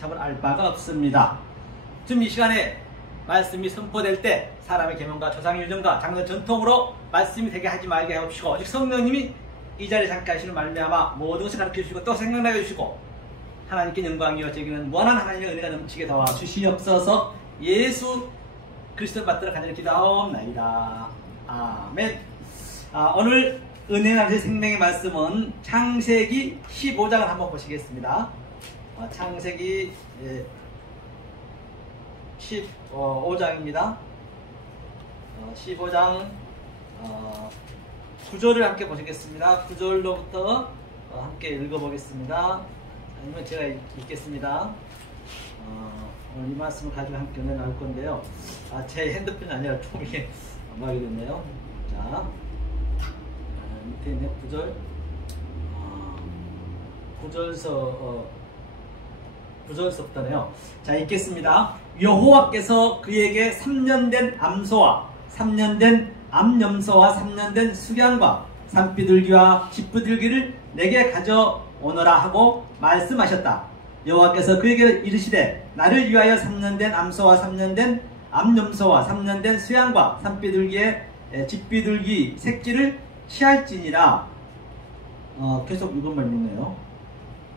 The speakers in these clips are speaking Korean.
참을 알 바가 없습니다. 지금 이 시간에 말씀이 선포될 때 사람의 계명과 조상의 유전과 장로 전통으로 말씀이 되게 하지 말게 해옵시고, 오직 성령님이 이 자리에 잠깐 하시는 말미암아 모든 것을 가르쳐 주시고 또 생각나게 해주시고 하나님께 영광이요 제게는 무한한 하나님의 은혜가 넘치게 도와주시옵소서. 예수 그리스도 받들어 간절히 기도하옵나이다. 아멘. 오늘 은혜 나실 생명의 말씀은 창세기 15장을 한번 보시겠습니다. 창세기 15장입니다. 15장 9절을 함께 보시겠습니다. 9절로부터 함께 읽어보겠습니다. 아니면 제가 읽겠습니다. 오늘 이 말씀을 가지고 함께 은혜 나눌 건데요. 제 핸드폰이 아니라 좀 이게 막이 됐네요. 자, 밑에 있네. 9절서부터네요. 자, 읽겠습니다. 여호와께서 그에게 3년 된 암소와 3년 된 암염소와 3년 된 수양과 산비둘기와 짚비둘기를 내게 가져오너라 하고 말씀하셨다. 여호와께서 그에게 이르시되 나를 위하여 3년 된 암소와 3년 된 암염소와 3년 된 수양과 산비둘기의 짚비둘기 새끼를 취할지니라. 계속 이것만 읽네요.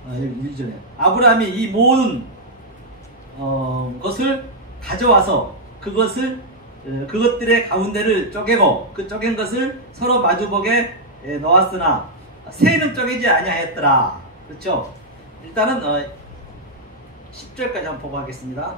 여기 전에 아브라함이 이 모든 것을 가져와서 그것들의 가운데를 쪼개고 그 쪼갠 것을 서로 마주보게 놓았으나 새는 쪼개지 아니하였더라. 그렇죠? 일단은 10절까지 한번 보고 하겠습니다.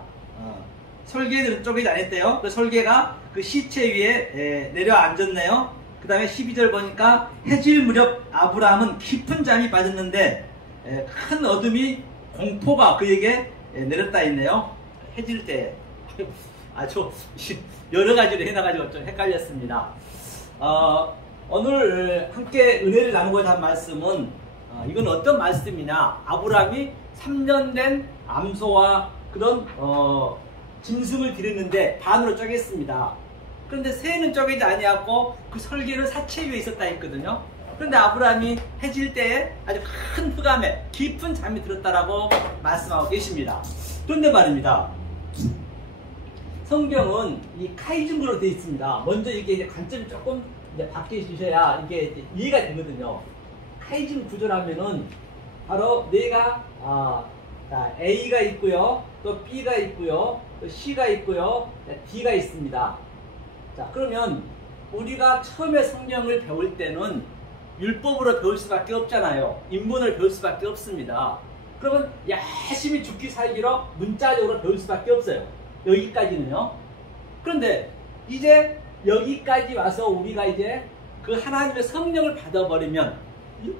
솔개들은 쪼개지 않았대요. 그 솔개가 그 시체 위에 내려앉았네요. 그 다음에 12절 보니까 해질 무렵 아브라함은 깊은 잠이 빠졌는데 큰 어둠이 공포가 그에게 내렸다 있네요. 해질 때 아주 여러 가지로 해놔가지고 좀 헷갈렸습니다. 오늘 함께 은혜를 나누고자 한 말씀은 이건 어떤 말씀이냐. 아브라함이 3년 된 암소와 그런 짐승을 드렸는데 반으로 쪼갰습니다. 그런데 새는 쪼개지 아니하고 그 설계는 사체 위에 있었다 했거든요. 그런데 아브라함이 해질 때에 아주 큰 흑암에 깊은 잠이 들었다라고 말씀하고 계십니다. 그런데 말입니다. 성경은 이 카이즘으로 되어 있습니다. 먼저 이게 관점이 조금 바뀌어 주셔야 이게 이해가 되거든요. 카이즘 구조라면은 바로 내가 A가 있고요, 또 B가 있고요, 또 C가 있고요, D가 있습니다. 자, 그러면 우리가 처음에 성경을 배울 때는 율법으로 배울 수밖에 없잖아요. 인문을 배울 수밖에 없습니다. 그러면 열심히 죽기 살기로 문자적으로 배울 수밖에 없어요. 여기까지는요. 그런데 이제 여기까지 와서 우리가 이제 그 하나님의 성령을 받아버리면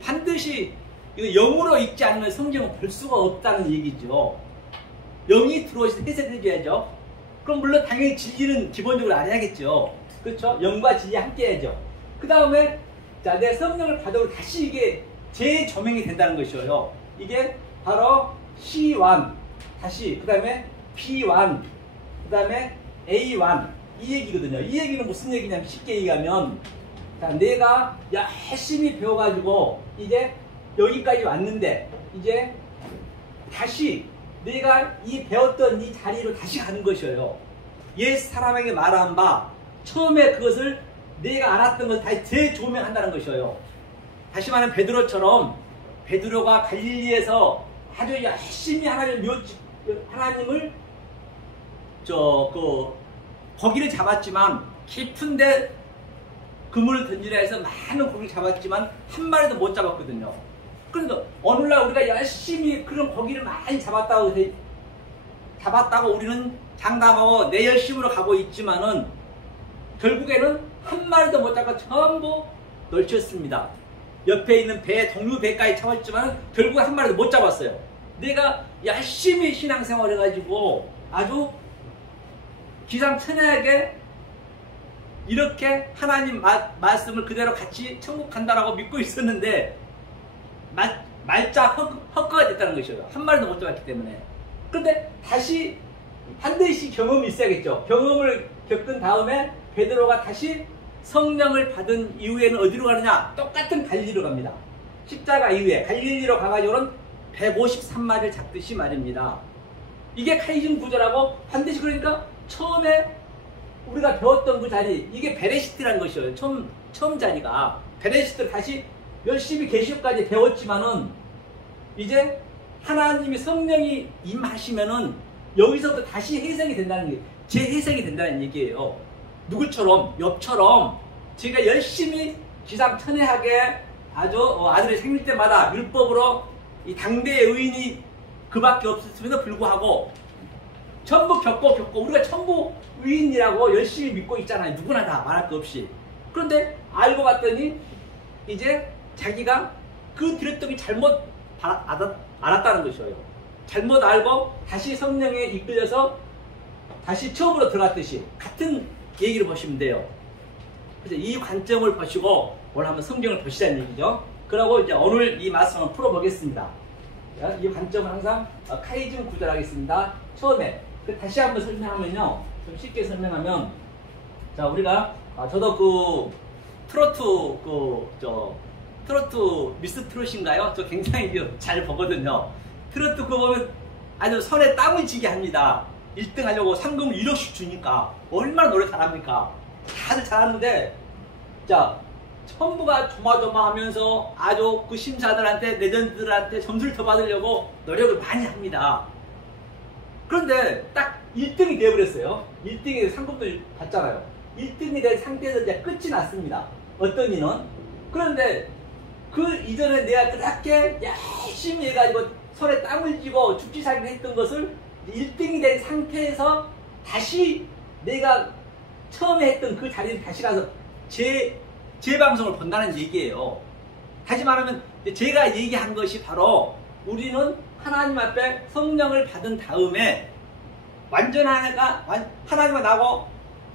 반드시 이거 영으로 읽지 않으면 성경을 볼 수가 없다는 얘기죠. 영이 들어오셔서 해석해줘야죠. 그럼 물론 당연히 진리는 기본적으로 알아야겠죠. 그렇죠? 영과 진리 함께 해야죠. 그 다음에 자, 내 성령을 받아오고 다시 이게 재조명이 된다는 것이에요. 이게 바로 C1 다시 그 다음에 B1 그 다음에 A1 이 얘기거든요. 이 얘기는 무슨 얘기냐면 쉽게 얘기하면 자, 내가 열심히 배워가지고 이제 여기까지 왔는데 이제 다시 내가 이 배웠던 이 자리로 다시 가는 것이에요. 옛 사람에게 말한 바 처음에 그것을 내가 알았던 것을 다시 재조명한다는 것이에요. 다시 말하면 베드로처럼 베드로가 갈릴리에서 아주 열심히 하나님을 고기를 잡았지만 깊은데 그물을 던지라 해서 많은 고기를 잡았지만 한 마리도 못 잡았거든요. 그런데 오늘날 우리가 열심히 그런 고기를 많이 잡았다고 우리는 장담하고 내 열심으로 가고 있지만은 결국에는 한 마리도 못 잡고 전부 널쳤습니다. 옆에 있는 배, 동류 배까지 잡았지만 결국 한 마리도 못 잡았어요. 내가 열심히 신앙생활 해가지고 아주 기상천외하게 이렇게 하나님 말씀을 그대로 같이 천국 간다라고 믿고 있었는데 말자 헛거가 됐다는 것이에요. 한 마리도 못 잡았기 때문에. 그런데 다시 반드시 경험이 있어야겠죠. 경험을 겪은 다음에 베드로가 다시 성령을 받은 이후에는 어디로 가느냐? 똑같은 갈릴리로 갑니다. 십자가 이후에 갈릴리로 가가지고는 153마리를 잡듯이 말입니다. 이게 카이즘 구조라고 반드시 그러니까 처음에 우리가 배웠던 그 자리 이게 베레시트라는 것이에요. 처음 자리가 베레시트를 다시 열심히 계시록까지 배웠지만은 이제 하나님이 성령이 임하시면은 여기서부터 다시 해석이 된다는 게 재해석이 된다는 얘기예요. 누구처럼 욥처럼 제가 열심히 기상천외하게 아주 아들의 생일 때마다 율법으로 이 당대의 의인이 그밖에 없었음에도 불구하고 전부 겪고 우리가 전부 의인이라고 열심히 믿고 있잖아요. 누구나 다 말할 거 없이. 그런데 알고 봤더니 이제 자기가 그 들었던 게 잘못 알았다는 것이에요. 잘못 알고 다시 성령에 이끌려서 다시 처음으로 들어갔듯이 같은 얘기를 보시면 돼요. 그래서 이 관점을 보시고 오늘 한번 성경을 보시자는 얘기죠. 그러고 이제 오늘 이 말씀을 풀어보겠습니다. 이 관점은 항상 카이즘 구조를 하겠습니다. 처음에 다시 한번 설명하면요, 좀 쉽게 설명하면, 자 우리가 저도 그 트로트 미스 트롯인가요? 저 굉장히 잘 보거든요. 트로트 그거 보면 아주 손에 땀을 쥐게 합니다. 1등 하려고 상금 1억씩 주니까 얼마나 노래 잘합니까? 다들 잘하는데, 자 전부가 조마조마하면서 아주 그 심사들한테 레전드들한테 점수를 더 받으려고 노력을 많이 합니다. 그런데 딱 1등이 되어버렸어요. 1등이 상금도 받잖아요. 1등이 된 상태에서 이제 끝이 났습니다. 어떤 이는. 그런데 그 이전에 내가 그렇게 열심히 해가지고 손에 땀을 쥐고 죽지 살기 했던 것을 1등이 된 상태에서 다시 내가 처음에 했던 그 자리에 다시 가서 재방송을 본다는 얘기예요. 다시 말하면 제가 얘기한 것이 바로 우리는 하나님 앞에 성령을 받은 다음에 하나님과 나고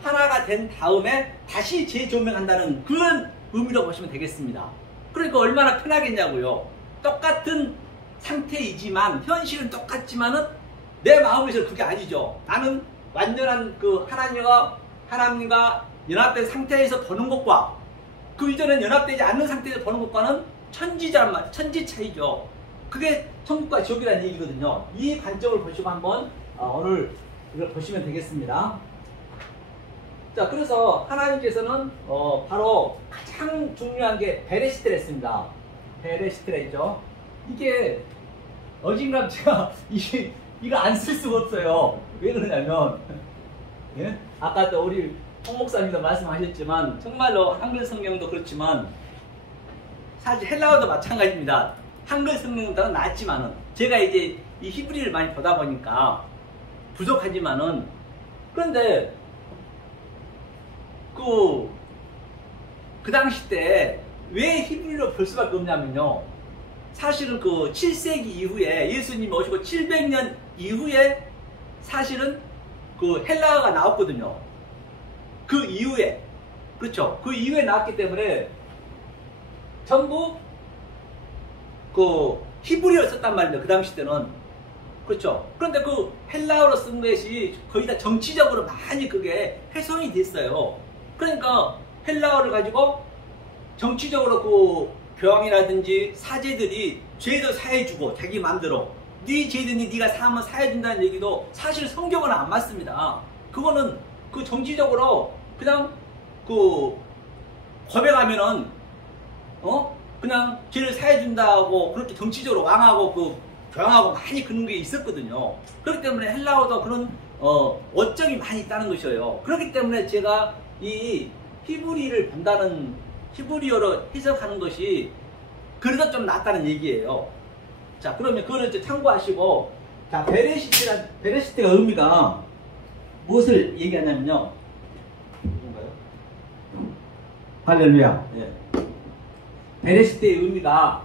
하나가 된 다음에 다시 재조명한다는 그런 의미로 보시면 되겠습니다. 그러니까 얼마나 편하겠냐고요. 똑같은 상태이지만 현실은 똑같지만은 내 마음에서 그게 아니죠. 나는 완전한 그 하나님과 연합된 상태에서 보는 것과 그 이전엔 연합되지 않는 상태에서 보는 것과는 천지 차이죠. 그게 천국과 지옥이라는 얘기거든요. 이 관점을 보시고 한번 오늘 이걸 보시면 되겠습니다. 자, 그래서 하나님께서는 바로 가장 중요한 게 베레시트를 했습니다. 베레시트를 했죠. 이게 어딘가 제가 이거 안 쓸 수가 없어요. 왜 그러냐면 예? 아까 또 우리 홍 목사님도 말씀하셨지만 정말로 한글 성경도 그렇지만 사실 헬라어도 마찬가지입니다. 한글 성경보다 낫지만은 제가 이제 이 히브리를 많이 보다 보니까 부족하지만은 그런데 그 당시 때 왜 히브리로 볼 수밖에 없냐면요. 사실은 그 7세기 이후에 예수님이 오시고 700년 이후에 사실은 그 헬라어가 나왔거든요. 그 이후에. 그렇죠. 그 이후에 나왔기 때문에 전부 그 히브리어를 썼단 말이에요. 그 당시 때는. 그렇죠. 그런데 그 헬라어로 쓴 것이 거의 다 정치적으로 많이 그게 훼손이 됐어요. 그러니까 헬라어를 가지고 정치적으로 그 교황이라든지 사제들이 죄도 사해주고 자기 마음대로 네 죄든지 네가 사하면 사해준다는 얘기도 사실 성경은 안 맞습니다. 그거는 그 정치적으로 그냥 그 고백하면은 그냥 죄를 사해준다고 그렇게 정치적으로 왕하고 그 교황하고 많이 그런 게 있었거든요. 그렇기 때문에 헬라어도 그런 어점이 많이 있다는 것이에요. 그렇기 때문에 제가 이 히브리를 본다는 히브리어로 해석하는 것이 그래도 좀 낫다는 얘기예요. 자, 그러면 그거는 이제 참고하시고, 자, 베레시트가 의미가 무엇을 얘기하냐면요. 뭔가요? 할렐루야. 예. 베레시트의 의미가,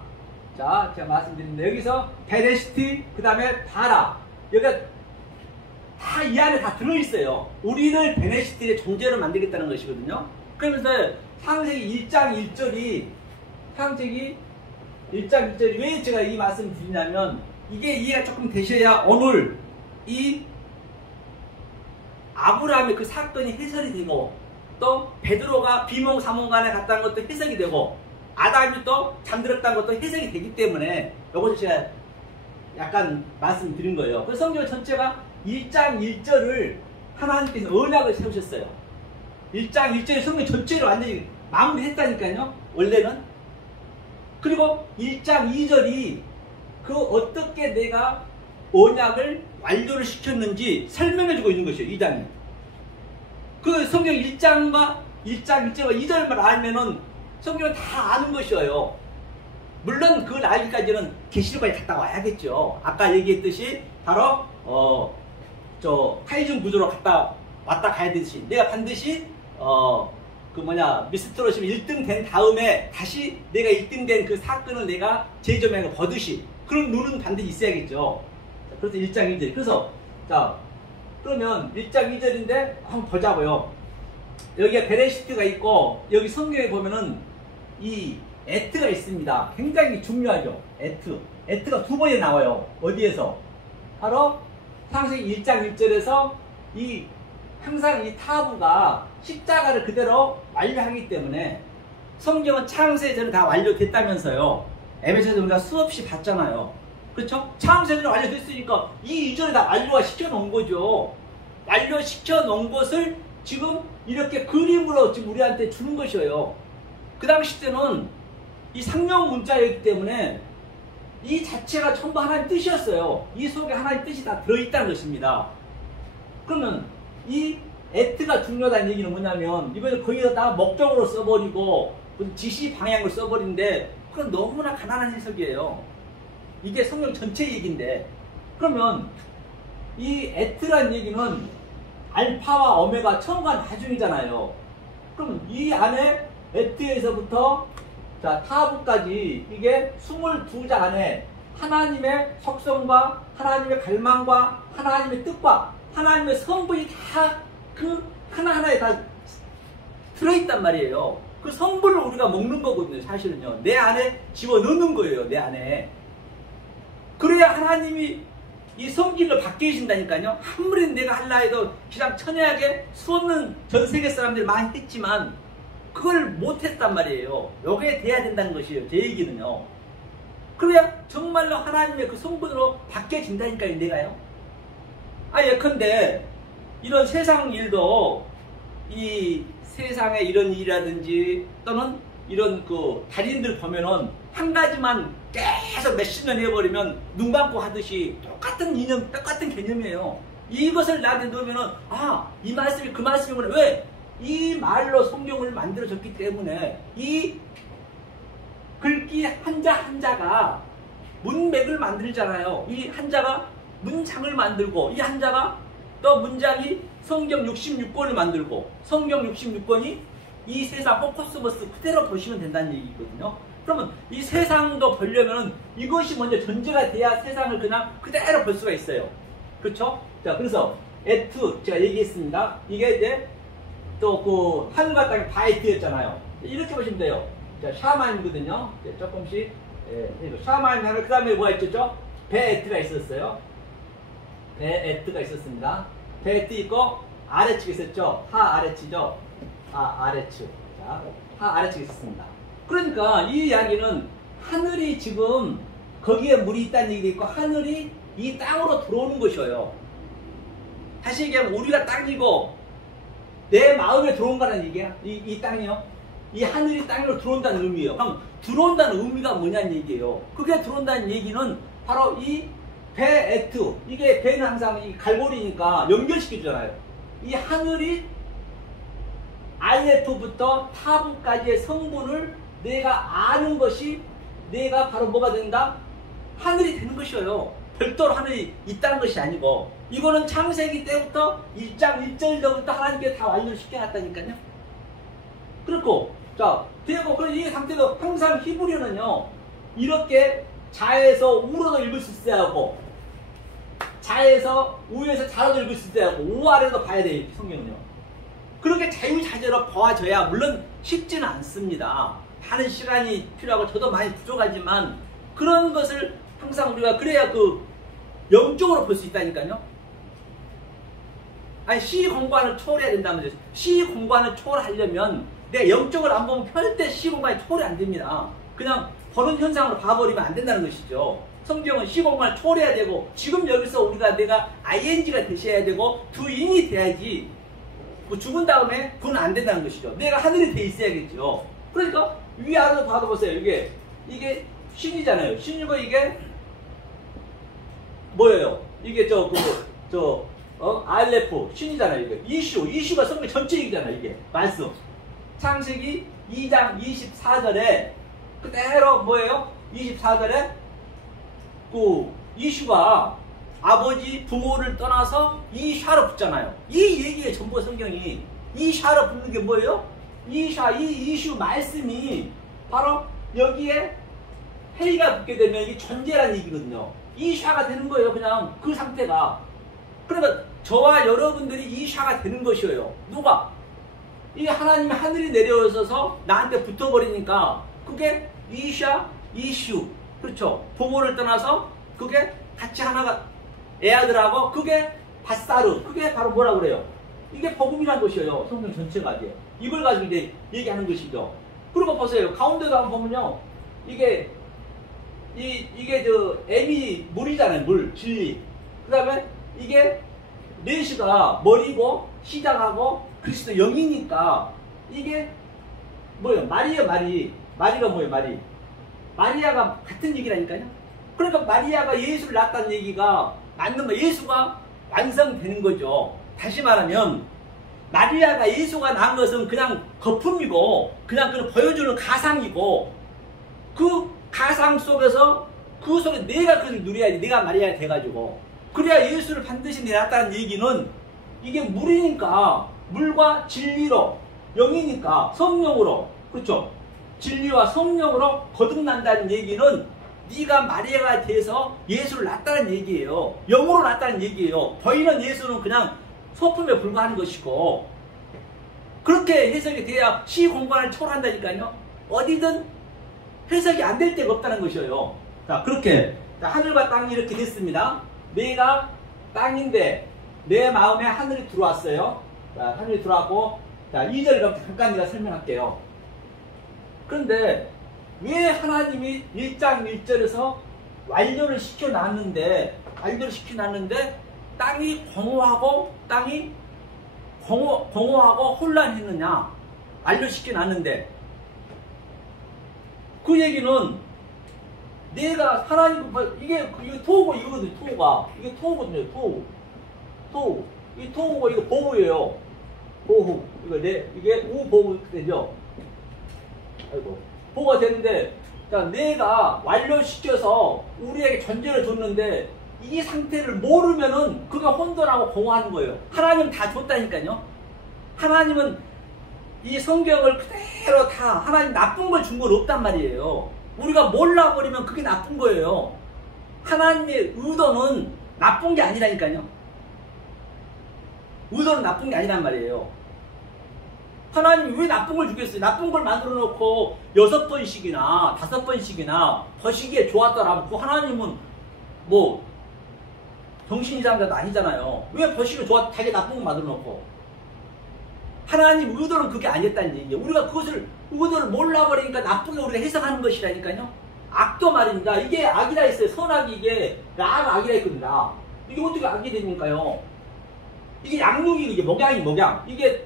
자, 제가 말씀드렸는데, 여기서 베레시트, 그 다음에 바라. 여기가 다 이 안에 다 들어있어요. 우리를 베레시트의 존재로 만들겠다는 것이거든요. 그러면서 창세기 1장 1절이 왜 제가 이 말씀을 드리냐면 이게 이해가 조금 되셔야 오늘 이 아브라함의 그 사건이 해설이 되고 또 베드로가 비몽사몽간에 갔다는 것도 해석이 되고 아담이 또 잠들었다는 것도 해석이 되기 때문에 이것을 제가 약간 말씀드린 거예요. 그 성경 전체가 1장 1절을 하나님께서 언약을 세우셨어요. 1장 1절이 성경 전체를 완전히 마무리했다니까요. 원래는. 그리고 1장 2절이 그 어떻게 내가 언약을 완료를 시켰는지 설명해주고 있는 것이에요. 2장이. 그 성경 1장 1절과 2절만 알면은 성경은 다 아는 것이에요. 물론 그걸 알기까지는 계시록까지 갔다 와야겠죠. 아까 얘기했듯이 바로 카이즘 구조로 왔다 가야 되듯이 내가 반드시 미스터롯이 1등 된 다음에 다시 내가 1등 된 그 사건을 내가 제점에 버듯이 그런 룰은 반드시 있어야겠죠. 그래서 1장 2절. 그래서 자 그러면 1장 2절인데 한번 보자고요. 여기에 베레시트가 있고 여기 성경에 보면은 이 에트가 있습니다. 굉장히 중요하죠. 에트가 두 번에 나와요. 어디에서? 바로 창세기 1장 1절에서 항상 이 타부가 십자가를 그대로 완료하기 때문에 성경은 창세 전에 다 완료됐다면서요. 에베소에서 우리가 수없이 봤잖아요. 그렇죠? 창세 전에 완료됐으니까 이 이전에 다 완료화 시켜놓은 거죠. 완료시켜놓은 것을 지금 이렇게 그림으로 지금 우리한테 주는 것이에요. 그 당시 때는 이 상명 문자였기 때문에 이 자체가 전부 하나님 뜻이었어요. 이 속에 하나님 뜻이 다 들어있다는 것입니다. 그러면 이 에트가 중요하다는 얘기는 뭐냐면 이번에 거기다 다 목적으로 써버리고 지시 방향을 써버리는데 그건 너무나 가난한 해석이에요. 이게 성경 전체 얘기인데 그러면 이 에트란 얘기는 알파와 오메가 처음과 나중이잖아요. 그럼 이 안에 에트에서부터 타부까지 이게 22장 안에 하나님의 속성과 하나님의 갈망과 하나님의 뜻과 하나님의 성분이 다 그 하나하나에 다 들어있단 말이에요. 그 성분을 우리가 먹는 거거든요. 사실은요. 내 안에 집어넣는 거예요. 내 안에. 그래야 하나님이 이 성질을 받게 해주신다니까요. 아무리 내가 할라 해도 그냥 천연하게 수없는 전 세계 사람들이 많이 했지만 그걸 못했단 말이에요. 요게 돼야 된다는 것이에요. 제 얘기는요. 그래야 정말로 하나님의 그 성분으로 바뀌어진다니까요. 내가요. 예컨대 이런 세상 일도 이 세상에 이런 일이라든지 또는 이런 그 달인들 보면은 한 가지만 계속 몇십 년 해버리면 눈 감고 하듯이 똑같은 이념, 똑같은 개념이에요. 이것을 나한테 넣으면은 이 말씀이 그 말씀이구나. 왜? 이 말로 성경을 만들어졌기 때문에 이 글귀 한자 한자가 문맥을 만들잖아요. 이 한자가 문장을 만들고 이 한자가 또 문장이 성경 66권을 만들고 성경 66권이 이 세상 코스모스 그대로 보시면 된다는 얘기거든요. 그러면 이 세상도 보려면 이것이 먼저 전제가 돼야 세상을 그냥 그대로 볼 수가 있어요. 그렇죠? 자, 그래서 에트 제가 얘기했습니다. 이게 이제 또 그 하늘과 땅의 바이트였잖아요. 이렇게 보시면 돼요. 자, 샤만이거든요. 조금씩 샤만 하면 그 다음에 뭐가 있었죠? 베에트가 있었어요. 베에트가 있었습니다. 베에트 있고 아래츠가 있었죠. 하아래츠죠. 하아래츠. 자, 하아래츠가 있었습니다. 그러니까 이 이야기는 하늘이 지금 거기에 물이 있다는 얘기도 있고 하늘이 이 땅으로 들어오는 것이에요. 다시 얘기하면 우리가 땅이고 내 마음에 들어온다는 얘기야. 이 땅이요. 이 하늘이 땅으로 들어온다는 의미예요. 그럼 들어온다는 의미가 뭐냐는 얘기예요. 그게 들어온다는 얘기는 바로 이 베에트, 이게 베는 항상 이 갈고리니까 연결시켜주잖아요. 이 하늘이 알레프부터 타부까지의 성분을 내가 아는 것이 내가 바로 뭐가 된다? 하늘이 되는 것이에요. 별도로 하늘이 있다는 것이 아니고 이거는 창세기 때부터 1장 1절부터 하나님께 다 완료를 시켜놨다니까요. 그렇고 되고 이 상태도 항상 히브리어는요 이렇게 자에서 우로도 읽을 수 있어야 하고 자에서 우에서 자로도 읽을 수 있어야 하고 우 아래도 봐야 돼요. 성경은요. 그렇게 자유자재로 보아져야 물론 쉽지는 않습니다. 많은 시간이 필요하고 저도 많이 부족하지만 그런 것을 항상 우리가 그래야 그 영적으로 볼 수 있다니까요. 시 공간을 초월해야 된다면서요. 시 공간을 초월하려면 내가 영적으로 안 보면 절대 시 공간이 초월이 안 됩니다. 그냥 보는 현상으로 봐버리면 안 된다는 것이죠. 성경은 시공간을 초월해야 되고, 지금 여기서 우리가 내가 ing가 되셔야 되고 doing이 돼야지. 뭐 죽은 다음에 그건 안 된다는 것이죠. 내가 하늘에 돼 있어야겠죠. 그러니까 위아래로 받아보세요. 이게 신이잖아요. 신이고 이게 뭐예요? 이게 알레포 신이잖아요. 이게 이슈가 성경 전체 얘기잖아요. 이게 말씀. 창세기 2장 24절에 그대로 뭐예요? 24절에 그 이슈가 아버지 부모를 떠나서 이샤로 붙잖아요. 이 얘기에 전부 성경이 이샤로 붙는 게 뭐예요? 이슈 말씀이 바로 여기에 헤이가 붙게 되면 이게 존재라는 얘기거든요. 이샤가 되는 거예요. 그냥 그 상태가. 그러니까 저와 여러분들이 이샤가 되는 것이에요. 누가? 이게 하나님이 하늘이 내려오셔서 나한테 붙어버리니까 그게 이슈. 그렇죠. 부모를 떠나서 그게 같이 하나가 애아들하고 그게 바사르. 그게 바로 뭐라고 그래요? 이게 복음이라는 것이에요. 성경 전체가 이제 이걸 가지고 이제 얘기하는 것이죠. 그리고 보세요. 가운데도 한번 보면요. 이게 M이 물이잖아요. 물, 진리. 그 다음에 이게 메시가 머리고 시작하고 그리스도 영이니까 이게 뭐예요? 마리가 뭐예요? 마리아가 같은 얘기라니까요. 그러니까 마리아가 예수를 낳았다는 얘기가 맞는 거. 예수가 완성되는 거죠. 다시 말하면 마리아가 예수가 낳은 것은 그냥 거품이고 그냥 그냥 보여주는 가상이고 그 가상 속에서 그 속에 내가 그걸 누려야지. 내가 마리아가 돼가지고 그래야 예수를 반드시 낳았다는 얘기는 이게 물이니까 물과 진리로 영이니까 성령으로 그렇죠. 진리와 성령으로 거듭난다는 얘기는 네가 마리아가 돼서 예수를 낳았다는 얘기예요. 영으로 낳았다는 얘기예요. 보이는 예수는 그냥 소품에 불과한 것이고 그렇게 해석이 돼야 시공간을 초월한다니까요. 어디든 해석이 안 될 데가 없다는 것이에요. 자, 그렇게 하늘과 땅이 이렇게 됐습니다. 내가 땅인데 내 마음에 하늘이 들어왔어요. 자, 하늘이 들어왔고 자, 2절 그럼 잠깐 내가 설명할게요. 그런데 왜 하나님이 1장 1절에서 완료를 시켜놨는데 땅이 공허하고 혼란했느냐? 완료시켜놨는데 그 얘기는 내가 하나님 이게 토우고 이거거든요. 토우가 이게 토우거든요. 토우 이 토우고 이거 보호예요. 보호 이게 우보호 되죠. 아이고 보호가 되는데 자, 내가 완료시켜서 우리에게 존재를 줬는데 이 상태를 모르면은 그가 혼돈하고 공허하는 거예요. 하나님 다 줬다니까요. 하나님은 이 성경을 그대로 다 하나님 나쁜 걸 준 건 없단 말이에요. 우리가 몰라버리면 그게 나쁜 거예요. 하나님의 의도는 나쁜 게 아니라니까요. 의도는 나쁜 게 아니란 말이에요. 하나님이 왜 나쁜 걸 주겠어요? 나쁜 걸 만들어 놓고 6번씩이나 5번씩이나 버시기에 좋았더라. 그 하나님은 뭐 정신 이상한 자도 아니잖아요. 왜 버시기에 좋았 자기 나쁜 거 만들어 놓고. 하나님 의도는 그게 아니었다는 얘기예요. 우리가 그것을 의도를 몰라버리니까 나쁘게 우리가 해석하는 것이라니까요. 악도 말입니다. 이게 악이라 했어요. 선악이 이게 악이라 했거든요. 이게 어떻게 악이 됩니까요? 이게 양육이 이게 목양. 이게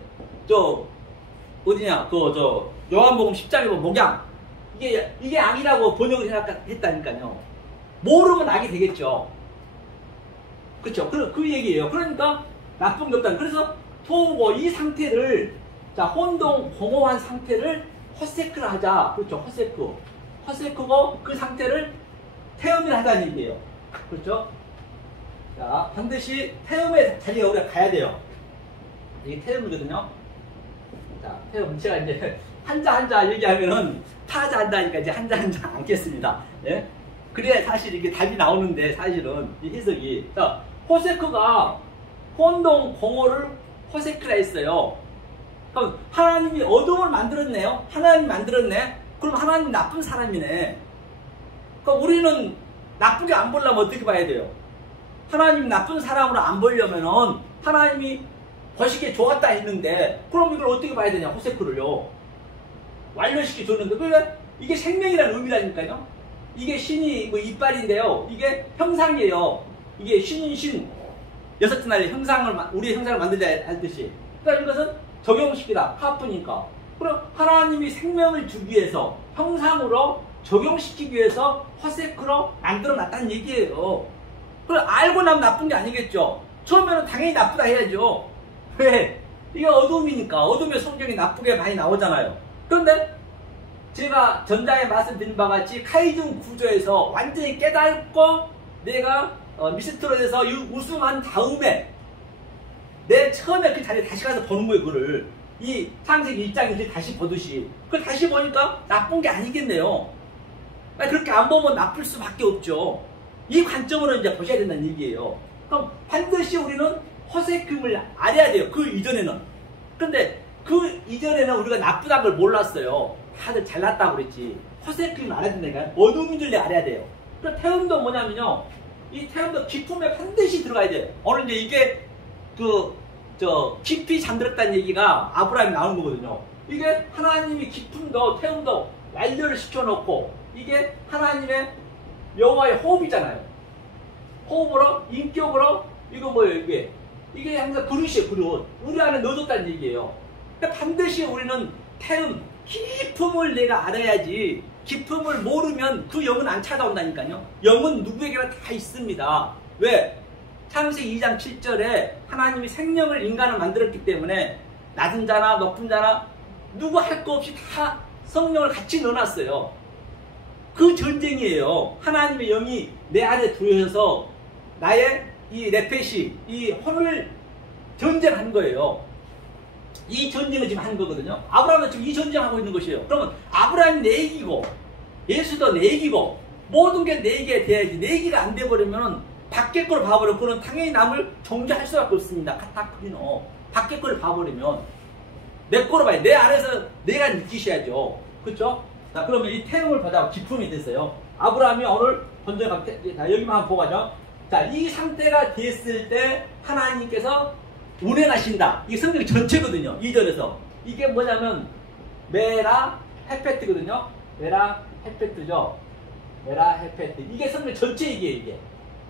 어디냐 요한복음 10장에 보면 목양. 이게 악이라고 번역을 생각했다니까요. 모르면 악이 되겠죠. 그렇죠. 그 얘기예요. 그러니까 나쁜 게 없다. 그래서 토우고 이 상태를 자 혼동 공허한 상태를 허세크를 하자. 그렇죠. 허세크고 그 상태를 태음을 하자는 얘기예요. 그렇죠. 자 반드시 태음의 자리에 우리가 가야 돼요. 이게 태음이거든요. 자 태음 제가 이제 한자 얘기하면은 타자 한다니까 이제 한자 않겠습니다. 예? 그래야 사실 이게 답이 나오는데 사실은 이 해석이 자 호세크가 혼동 공허를 호세크라 했어요. 그럼 하나님이 어둠을 만들었네요. 하나님이 만들었네. 그럼 하나님 나쁜 사람이네. 그럼 우리는 나쁘게 안 보려면 어떻게 봐야 돼요? 하나님 나쁜 사람으로 안 보려면은 하나님이 거시기에 좋았다 했는데 그럼 이걸 어떻게 봐야 되냐? 호세크를요. 완료시켜 줬는데 그러니까 이게 생명이라는 의미라니까요. 이게 신이 뭐 이빨인데요. 이게 형상이에요. 이게 신인 신. 여섯째 날에 형상을, 우리의 형상을 만들자 할 듯이. 그러니까 이것은 적용시키다. 하프니까. 그럼 하나님이 생명을 주기 위해서 형상으로 적용시키기 위해서 허세크로 만들어 놨다는 얘기예요. 그럼 알고 나면 나쁜 게 아니겠죠. 처음에는 당연히 나쁘다 해야죠. 왜? 이게 어둠이니까. 어둠의 성경이 나쁘게 많이 나오잖아요. 그런데 제가 전자에 말씀드린 바와 같이 카이준 구조에서 완전히 깨닫고 내가 미스트롯에서 우승한 다음에 내 처음에 그 자리에 다시 가서 보는 거예요. 그거를 이 창세기 1장 1절 다시 보듯이 그걸 다시 보니까 나쁜 게 아니겠네요. 그렇게 안 보면 나쁠 수밖에 없죠. 이 관점으로 이제 보셔야 된다는 얘기예요. 그럼 반드시 우리는 허세금을 알아야 돼요. 그 이전에는. 근데 그 이전에는 우리가 나쁘다는 걸 몰랐어요. 다들 잘났다고 그랬지. 허세금을 알아야 된다니까. 어둠인 줄 알아야 돼요. 그럼 태음도 뭐냐면요. 이 태음도 기품에 반드시 들어가야 돼요. 오늘 이제 이게 깊이 잠들었다는 얘기가 아브라함이 나오는 거거든요. 이게 하나님이 기품도 태음도 완료를 시켜놓고 이게 하나님의 여호와의 호흡이잖아요. 호흡으로 인격으로 이거 뭐예요 이게 항상 그릇이에요. 그릇. 우리 안에 넣어줬다는 얘기예요. 그러니까 반드시 우리는 태음 기품을 내가 알아야지. 기품을 모르면 그 영은 안 찾아온다니까요. 영은 누구에게나 다 있습니다. 왜? 창세기 2장 7절에 하나님이 생명을 인간을 만들었기 때문에 낮은 자나 높은 자나 누구 할 거 없이 다 성령을 같이 넣어놨어요. 그 전쟁이에요. 하나님의 영이 내 안에 들어오셔서 나의 이 레펫이 이 혼을 전쟁한 거예요. 이 전쟁을 지금 하는 거거든요. 아브라함은 지금 이 전쟁하고 있는 것이에요. 그러면 아브라함이 내 얘기고 예수도 내 얘기고 모든 게 내 얘기가 돼야지. 내 얘기가 안 돼버리면 밖에 걸 봐버리면 그건 당연히 남을 정죄할 수밖에 없습니다. 카타크리노. 밖에 걸 봐버리면 내 거로 봐야 내 안에서 내가 느끼셔야죠. 그렇죠? 자, 그러면 이 태음을 보자고 기품이 됐어요. 아브라함이 오늘 본전 여기만 한번 보고 가죠. 자, 이 상태가 됐을 때 하나님께서 운행하신다. 이게 성경 전체거든요. 2절에서. 이게 뭐냐면 메라 헤페트거든요. 메라 헤페트죠. 메라 헤페트. 이게 성경 전체 얘기예요. 이게.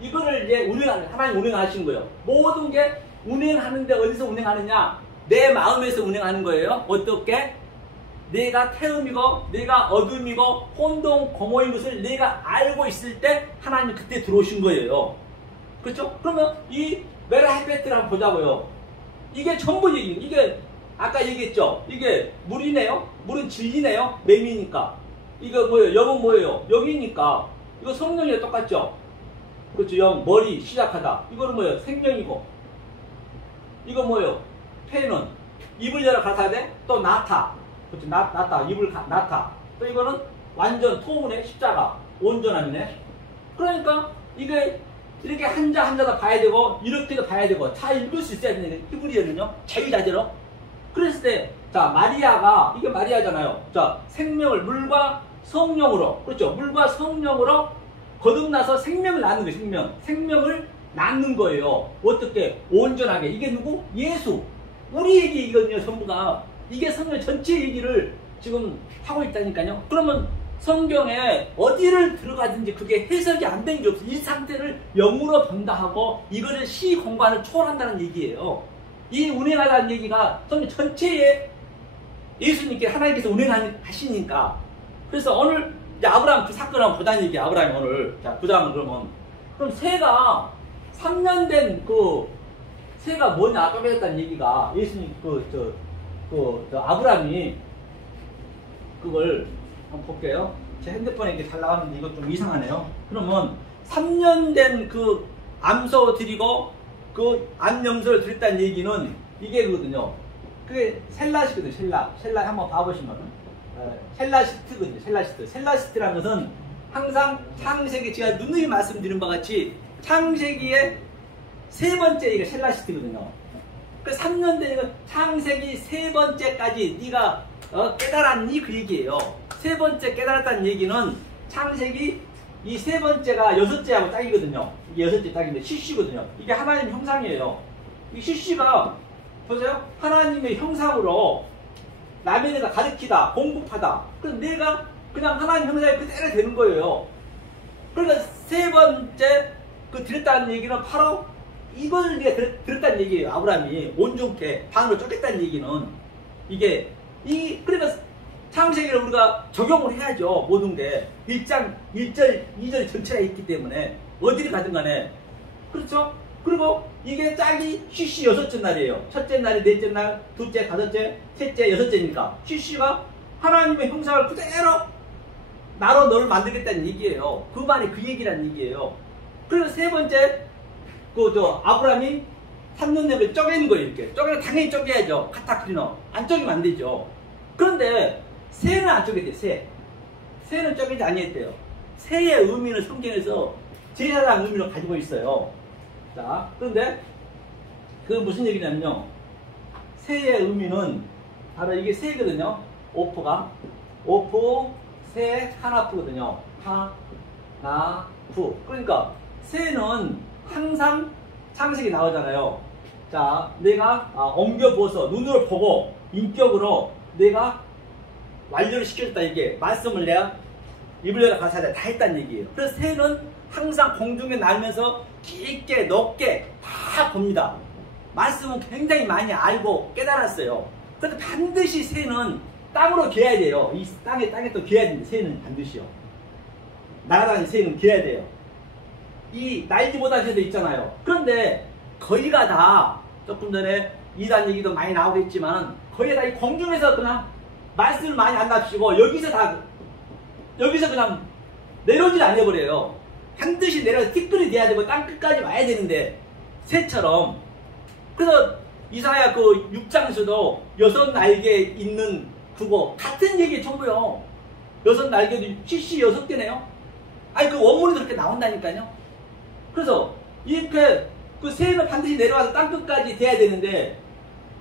이거를 이제 하나님 운행하신 거예요. 모든 게 운행하는데 어디서 운행하느냐? 내 마음에서 운행하는 거예요. 어떻게? 내가 태음이고 내가 어둠이고 혼동 공허인 것을 내가 알고 있을 때 하나님 그때 들어오신 거예요. 그렇죠? 그러면 이 메라 헤페트를 한번 보자고요. 이게 전부 얘기. 이게 아까 얘기했죠. 이게 물이네요. 물은 진리네요. 매미니까. 이거 뭐예요? 영은 뭐예요? 영이니까. 이거 성령이랑 똑같죠. 그렇죠. 영, 머리, 시작하다. 이거는 뭐예요? 생명이고. 이거 뭐예요? 폐는 입을 열어 가사야 돼. 또 나타. 그렇죠. 나타. 입을 나타. 또 이거는 완전 토문의 십자가. 온전함이네. 그러니까 이게 이렇게 한자 한자도 봐야 되고 이렇게도 봐야 되고 다 읽을 수 있어야 되는 히브리어는요. 자유자재로. 그랬을 때 자 마리아가 이게 마리아잖아요. 자 생명을 물과 성령으로 그렇죠. 물과 성령으로 거듭나서 생명을 낳는 거예요. 생명을 낳는 거예요. 어떻게? 온전하게. 이게 누구? 예수. 우리 얘기거든요. 전부가. 이게 성경 전체 얘기를 지금 하고 있다니까요. 그러면 성경에 어디를 들어가든지 그게 해석이 안 된 게 없어. 이 상태를 영으로 본다 하고 이거를 시공간을 초월한다는 얘기예요. 이 운행하다는 얘기가 성경 전체에 예수님께 하나님께서 운행하시니까. 그래서 오늘 이제 아브라함 그 사건을 한번 보자는 얘기야. 아브라함이 오늘. 자, 보자면 그럼 새가 3년 된 그 새가 뭐냐 아까 배웠다는 얘기가 예수님 아브라함이 그걸 한번 볼게요. 제 핸드폰에 이렇게 잘 나왔는데 이거 좀 이상하네요. 그러면 3년 된 그 암소 드리고 그 암염소를 드렸다는 얘기는 이게 그거든요. 그게 셀라시거든요. 셀라 한번 봐보시면은 셀라시트거든요. 셀라시트라는 것은 항상 창세기 제가 누누이 말씀드린 바와 같이 창세기의 세 번째 이게 셀라시트거든요. 그 3년 된 이거 창세기 세 번째까지 네가 깨달았니? 그 얘기예요. 세 번째 깨달았다는 얘기는 창세기 이 세 번째가 여섯째하고 딱이거든요. 이게 여섯째 딱인데 시시거든요. 이게 하나님 형상이에요. 이 시시가 보세요. 하나님의 형상으로 남에게다 가르치다, 공급하다. 그래서 내가 그냥 하나님 형상이 그대로 되는 거예요. 그러니까 세 번째 그 드렸다는 얘기는 바로 이걸 우리가 들었다는 얘기예요. 아브라함이 온종케 반으로 쪼갰다는 얘기는 이게 그러니까 창세기를 우리가 적용을 해야죠. 모든 게 1장 1절 2절 전체가 있기 때문에 어디를 가든 간에 그렇죠. 그리고 이게 짝이 쉬쉬 6째 날이에요. 첫째 날이 넷째 날, 둘째, 다섯째, 셋째, 여섯째니까 쉬쉬가 하나님의 형상을 그대로 나로 너를 만들겠다는 얘기예요. 그 말이 그 얘기라는 얘기예요. 그리고 세 번째 아브라함이 3년 내내 쪼개는 거예요. 이렇게 쪼개는 당연히 쪼개야죠. 카타크리너 안 쪼개면 안 되죠. 그런데 새는 안 쪼개대요. 새는 쪼개지 아니했대요. 새의 의미는 성경에서 제사장 의미를 가지고 있어요. 자, 그런데 그 무슨 얘기냐면요. 새의 의미는 바로 이게 새거든요. 오프, 새, 하나프거든요. 하나프. 그러니까 새는 항상 창세기 나오잖아요. 자, 내가 옮겨보서 눈으로 보고 인격으로 내가 완료를 시켜줬다. 이게 말씀을 내가 입을 열어 가사를 다 했다는 얘기예요. 그래서 새는 항상 공중에 날면서 깊게 높게 다 봅니다. 말씀은 굉장히 많이 알고 깨달았어요. 그런데 반드시 새는 땅으로 기어야 돼요. 이 땅에 또 기어야 됩니다. 새는 반드시요. 날아다니는 새는 기어야 돼요. 이 날지 못한 새도 있잖아요. 그런데 거의가 다 조금 전에 이단 얘기도 많이 나오겠지만 거의 다 이 공중에서 그냥 말씀을 많이 안 납시고 여기서 그냥 내려오질 않아버려요. 반드시 내려서 티끌이 돼야 되고 땅 끝까지 와야 되는데 새처럼. 그래서 이사야 그 6장에서도 6날개 있는 그거 같은 얘기 전부요. 6날개도 CC 6개네요. 아니 그 원문이 그렇게 나온다니까요. 그래서 이렇게 그 새는 반드시 내려와서 땅 끝까지 돼야 되는데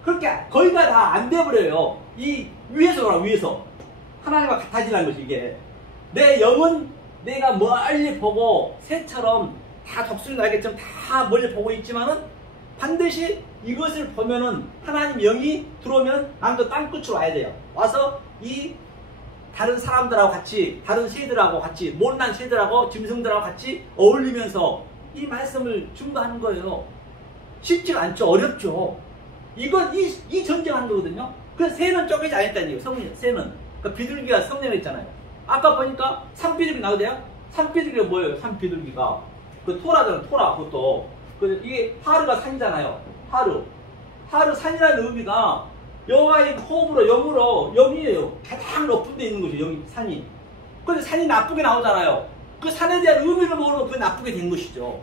그렇게 거의가 다 안 돼버려요. 이 위에서 하나님과 같아지라는 것이 이게 내 영은 내가 멀리 보고 새처럼 다 독수리 날개처럼 다 멀리 보고 있지만은 반드시 이것을 보면은 하나님 영이 들어오면 남도 땅끝으로 와야 돼요. 와서 이 다른 사람들하고 같이 다른 새들하고 같이 못난 새들하고 짐승들하고 같이 어울리면서 이 말씀을 증거하는 거예요. 쉽지가 않죠. 어렵죠. 이건 이 전쟁하는 거거든요. 그래서 새는 쪼개지 않았다는 얘기예요. 새는 그러니까 비둘기가 성령이 있잖아요. 아까 보니까 산비둘기 나오대요. 산비둘기가 뭐예요? 산비둘기가 그 토라잖아요. 토라 그것도 이게 하루가 산이잖아요. 하루 산이라는 의미가 여호와의 호흡으로 영으로 영이에요. 가장 높은 데 있는 것이 영이 산이. 그런데 산이 나쁘게 나오잖아요. 그 산에 대한 의미를 모르고 그게 나쁘게 된 것이죠.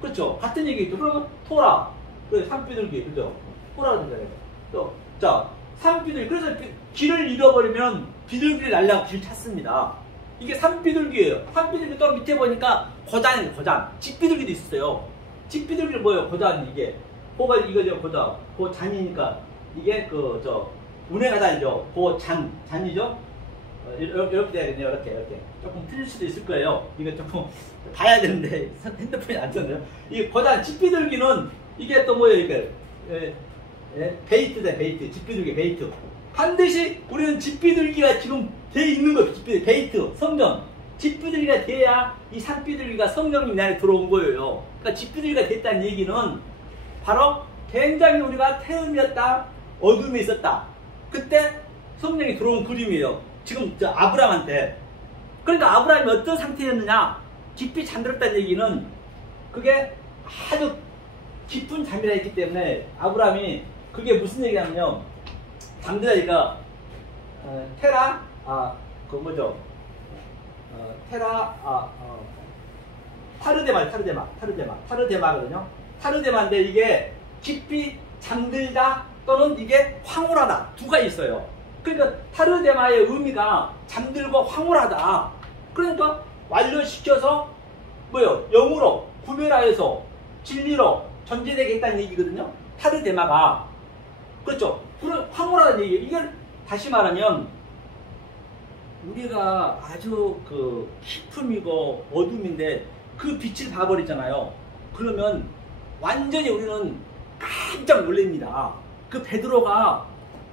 그렇죠? 같은 얘기죠. 그러면 토라, 그 산비둘기, 그죠? 토라가 되잖아요. 또, 자, 산비둘기. 그래서 길을 잃어버리면 비둘기를 날려고 길 찾습니다. 이게 산비둘기예요. 산비둘기 또 밑에 보니까 고잔이에요. 고잔. 집비둘기도 있어요. 집비둘기는 뭐예요? 고잔 이게. 고가 이거죠. 고잔이니까 이게 운해가다이죠. 잔이죠. 이렇게 돼야겠네요. 이렇게 조금 틀릴 수도 있을 거예요. 이거 조금 봐야 되는데 핸드폰이 안 되네요. 이 고잔 집비둘기는 이게 또 뭐예요? 이게 베이트다. 베이트. 집비둘기 베이트. 반드시 우리는 집비둘기가 지금 돼 있는 거예요. 집비둘기 베이트 성령. 집비둘기가 돼야 이 산비둘기가 성령이 내 안에 들어온 거예요. 그러니까 집비둘기가 됐다는 얘기는 바로 굉장히 우리가 태음이었다, 어둠에 있었다. 그때 성령이 들어온 그림이에요. 지금 저 아브라함한테. 그러니까 아브라함이 어떤 상태였느냐? 깊이 잠들었다는 얘기는 그게 아주 깊은 잠이라 했기 때문에 아브라함이 그게 무슨 얘기냐면요. 잠들다니까 테라 타르데마거든요. 타르데마인데 이게 깊이 잠들다 또는 이게 황홀하다 두 가지 있어요. 그러니까 타르데마의 의미가 잠들고 황홀하다. 그러니까 완료시켜서 뭐요? 영으로 구별하여서 진리로 존재되게 했다는 얘기거든요. 타르데마가. 그렇죠? 황홀하다는 얘기예요. 이걸 다시 말하면 우리가 아주 그 깊음이고 어둠인데 그 빛을 봐버리잖아요. 그러면 완전히 우리는 깜짝 놀랍니다. 그 베드로가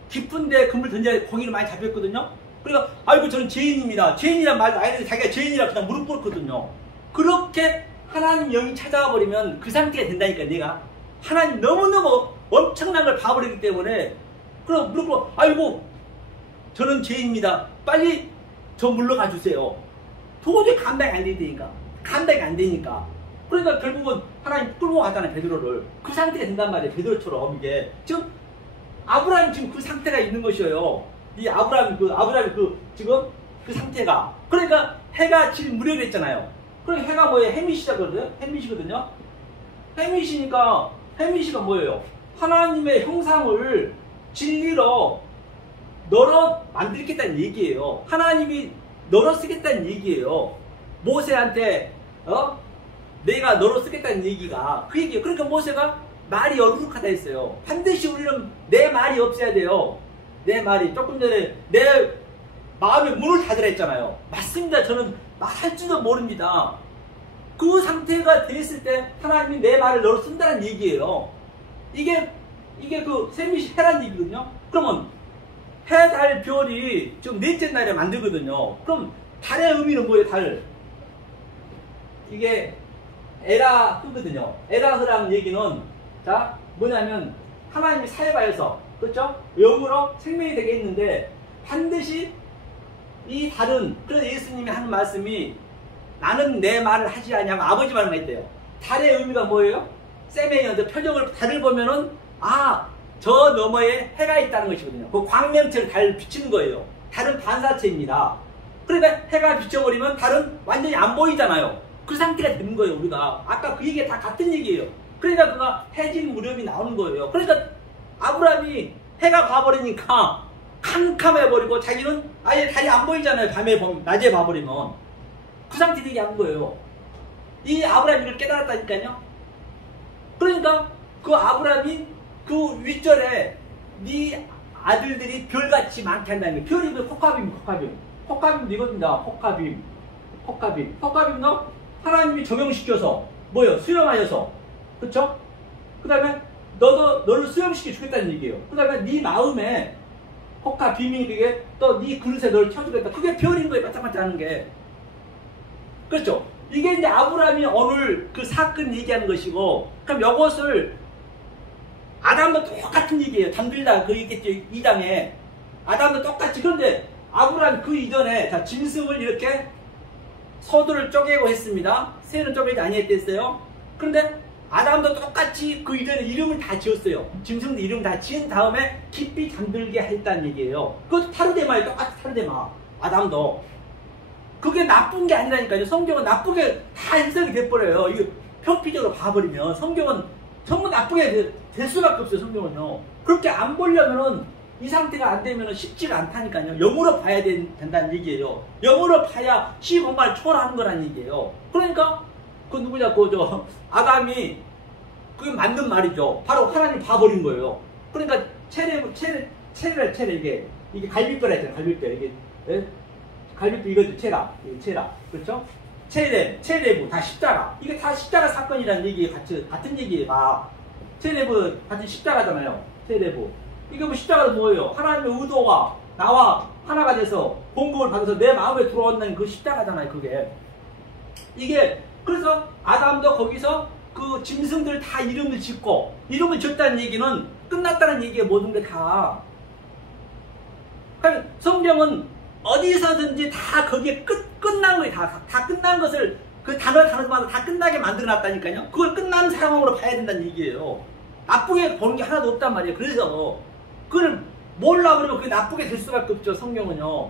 깊은데 그물 던져야 고기를 많이 잡혔거든요. 그러니까 아이고 저는 죄인입니다. 죄인이란 말도 안 해도 자기가 죄인이라 그냥 무릎 꿇거든요. 그렇게 하나님 영이 찾아와 버리면 그 상태가 된다니까. 내가 하나님 너무너무 엄청난 걸 봐버리기 때문에 그럼 무릎 꿇고 아이고 저는 죄인입니다. 빨리 저 물러가 주세요. 도저히 감당이 안 되니까. 감당이 안 되니까. 그러니까 결국은 하나님 끌고 가잖아요. 베드로를. 그 상태가 된단 말이에요. 베드로처럼 이게 지금 아브라함이 지금 그 상태가 있는 것이에요. 이 아브라함이 지금 그 상태가. 그러니까 해가 지금 무렵했잖아요. 그러니까 해가 뭐예요? 해밋이거든요. 해밋이거든요. 해밋이니까 해밋이가 뭐예요? 하나님의 형상을 진리로 널어 만들겠다는 얘기예요. 하나님이 널어 쓰겠다는 얘기예요. 모세한테 내가 너로 쓰겠다는 얘기가 그 얘기예요. 그러니까 모세가 말이 어루룩하다 했어요. 반드시 우리는 내 말이 없어야 돼요. 내 말이. 조금 전에 내 마음의 문을 닫으라 했잖아요. 맞습니다. 저는 말할 줄도 모릅니다. 그 상태가 됐을 때 하나님이 내 말을 너로 쓴다는 얘기예요. 이게 그 세밋이 해란 얘기거든요. 그러면 해, 달, 별이 지금 넷째 날에 만들거든요. 그럼 달의 의미는 뭐예요? 달. 이게 에라흐거든요. 에라흐라는 얘기는 자 뭐냐면 하나님이 사회바에서 그렇죠? 영으로 생명이 되게 했는데 반드시 이 달은 그래서 예수님이 하는 말씀이 나는 내 말을 하지 않냐고 아버지 말만 했대요. 달의 의미가 뭐예요? 세메이언 표정을 달을 보면은 저 너머에 해가 있다는 것이거든요. 그 광명체를 달 비치는 거예요. 달은 반사체입니다. 그러니까 해가 비쳐버리면 달은 완전히 안 보이잖아요. 그 상태가 되는 거예요. 우리가 아까 그 얘기가 다 같은 얘기예요. 그러니까 그가 해질 무렵이 나오는 거예요. 그러니까 아브라함이 해가 봐버리니까 캄캄해버리고 자기는 아예 달이 안 보이잖아요. 낮에 봐버리면 그 상태 되게 한 거예요. 이 아브라함이 이걸 깨달았다니까요. 그러니까 그 아브라함이 그 윗절에 네 아들들이 별같이 많게 한다는 거예요. 별이 혹가빔 이겁니다. 혹가빔도 하나님이 적용시켜서 뭐예요? 수용하여서 그쵸? 그 다음에 너를 수용시켜 주겠다는 얘기예요. 그 다음에 네 마음에 혹가빔이 그게 또 네 그릇에 너를 켜주겠다. 그게 별인 거예요. 반짝반짝하는 게. 그렇죠? 이게 이제 아브라함이 오늘 그 사건 얘기하는 것이고, 그럼 이것을 아담도 똑같은 얘기예요. 잠들다 그 있겠죠. 2장에 아담도 똑같이. 그런데 아브라함 그 이전에 자 짐승을 이렇게 서두를 쪼개고 했습니다. 새는 쪼개지 아니했댔어요. 그런데 아담도 똑같이 그 이전에 이름을 다 지었어요. 짐승도 이름 다 지은 다음에 깊이 잠들게 했다는 얘기예요. 그것도 타르데마예요. 똑같이 타르데마. 아담도. 그게 나쁜 게 아니라니까요. 성경은 나쁘게 다 해석이 돼버려요. 이거 표피적으로 봐버리면 성경은 전부 나쁘게 될 수밖에 없어요. 성경은요. 그렇게 안 보려면은 이 상태가 안 되면 쉽지가 않다니까요. 영으로 봐야 된다는 얘기예요. 영으로 봐야 시공간을 초월하는 거라는 얘기예요. 그러니까 그 누구냐 아담이 그게 맞는 말이죠. 바로 하나님 봐버린 거예요. 그러니까 체레 이게 갈비뼈라 했잖아요. 갈비뼈 이게 예? 갈비뼈 이거죠. 체라 그렇죠? 체레부 다 십자가. 이게 다 십자가 사건이라는 얘기 같은 얘기예요. 체레부 같은 십자가잖아요. 체레부. 이게 뭐 십자가는 뭐예요? 하나님의 의도가 나와 하나가 돼서 공급을 받아서 내 마음에 들어온다는 그 십자가잖아요. 그게 이게 그래서 아담도 거기서 그 짐승들 다 이름을 짓고 이름을 줬다는 얘기는 끝났다는 얘기예요. 모든 게 다. 그러니까 성경은 어디서든지 다 거기에 끝난 거예요. 다 끝난 것을 그 단어마다 다 끝나게 만들어놨다니까요. 그걸 끝난 상황으로 봐야 된다는 얘기예요. 나쁘게 보는 게 하나도 없단 말이에요. 그래서 그걸 몰라 그러면 그게 나쁘게 될 수밖에 없죠. 성경은요.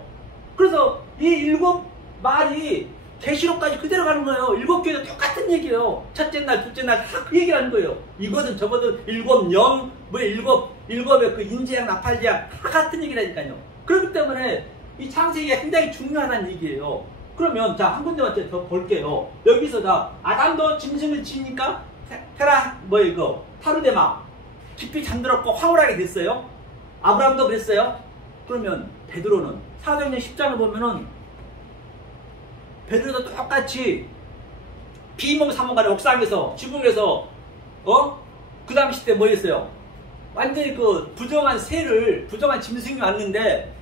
그래서 이 7 말이 계시록까지 그대로 가는 거예요. 7교회도 똑같은 얘기예요. 첫째 날, 둘째 날 다 그 얘기를 하는 거예요. 이거든 저거든 7 영, 일곱의 그 인재양, 나팔재양 다 같은 얘기라니까요. 그렇기 때문에 이 창세기가 굉장히 중요하다는 얘기예요. 그러면 자 한 군데만 더 볼게요. 여기서 자 아담도 짐승을 지니까 타르데마 깊이 잠들었고 황홀하게 됐어요. 아브라함도 그랬어요. 그러면 베드로는 사도행전 10장을 보면은 베드로도 똑같이 비몽사몽간에 옥상에서 지붕에서 그 당시 때 뭐 했어요? 완전히 그 부정한 짐승이 왔는데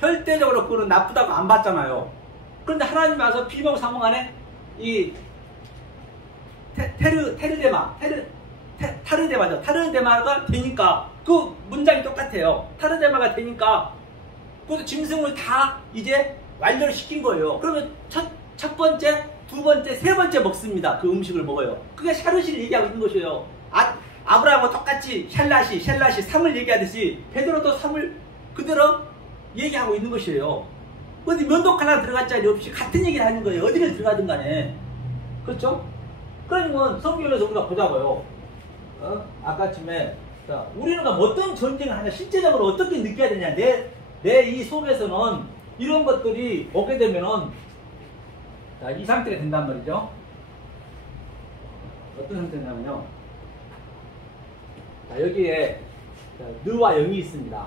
절대적으로 그거는 나쁘다고 안 봤잖아요. 그런데 하나님이 와서 비몽사몽 안에 이 타르데마가 되니까 그 문장이 똑같아요. 타르데마가 되니까 그것도 짐승을 다 이제 완료를 시킨 거예요. 그러면 첫 번째, 두 번째, 세 번째 먹습니다. 그 음식을 먹어요. 그게 샤르시를 얘기하고 있는 것이에요. 아브라함과 똑같이 샬라시 3을 얘기하듯이 베드로도 3을 그대로 얘기하고 있는 것이에요. 어디 면도칼 하나 들어갈 자리 없이 같은 얘기를 하는 거예요. 어디를 들어가든 간에. 그렇죠? 그러면 성경에서 우리가 보자고요. 아까쯤에 우리는 어떤 전쟁을 하냐, 실제적으로 어떻게 느껴야 되냐. 내 이 속에서는 이런 것들이 오게 되면은 이 상태가 된단 말이죠. 어떤 상태냐면요. 여기에 느와 영이 있습니다.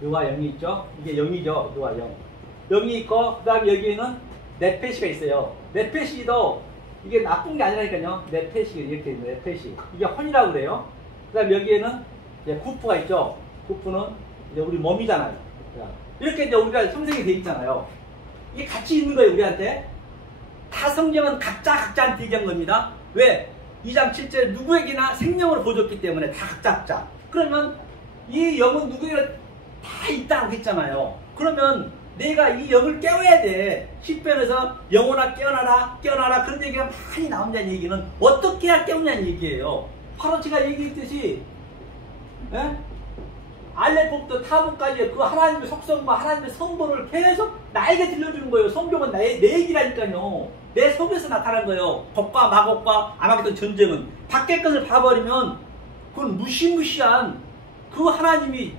느와 영이 있죠. 이게 영이죠. 느와 영. 영이 있고 그 다음에 여기에는 네페시가 있어요. 네페시도 이게 나쁜 게 아니라니까요. 네페시 이렇게 있는 네페시. 이게 혼이라고 그래요. 그 다음에 여기에는 이제 구프가 있죠. 구프는 이제 우리 몸이잖아요. 이렇게 이제 우리가 형성이 돼 있잖아요. 이게 같이 있는 거예요. 우리한테. 다 성경은 각자한테 얘기한 겁니다. 왜? 2장 7절에 누구에게나 생명으로 보여줬기 때문에 다 각자. 그러면 이 영은 누구에게나 다 있다고 했잖아요. 그러면 내가 이 영을 깨워야 돼. 시편에서 영혼아 깨어나라 그런 얘기가 많이 나온다는 얘기는 어떻게 해야 깨우냐는 얘기예요. 바로 제가 얘기했듯이 알레포부터 타부까지 그 하나님의 속성과 하나님의 성분을 계속 나에게 들려주는 거예요. 성경은 내 얘기라니까요. 내 속에서 나타난 거예요. 법과 마법과 아마겟돈 전쟁은. 밖의 것을 봐버리면 그건 무시무시한 그 하나님이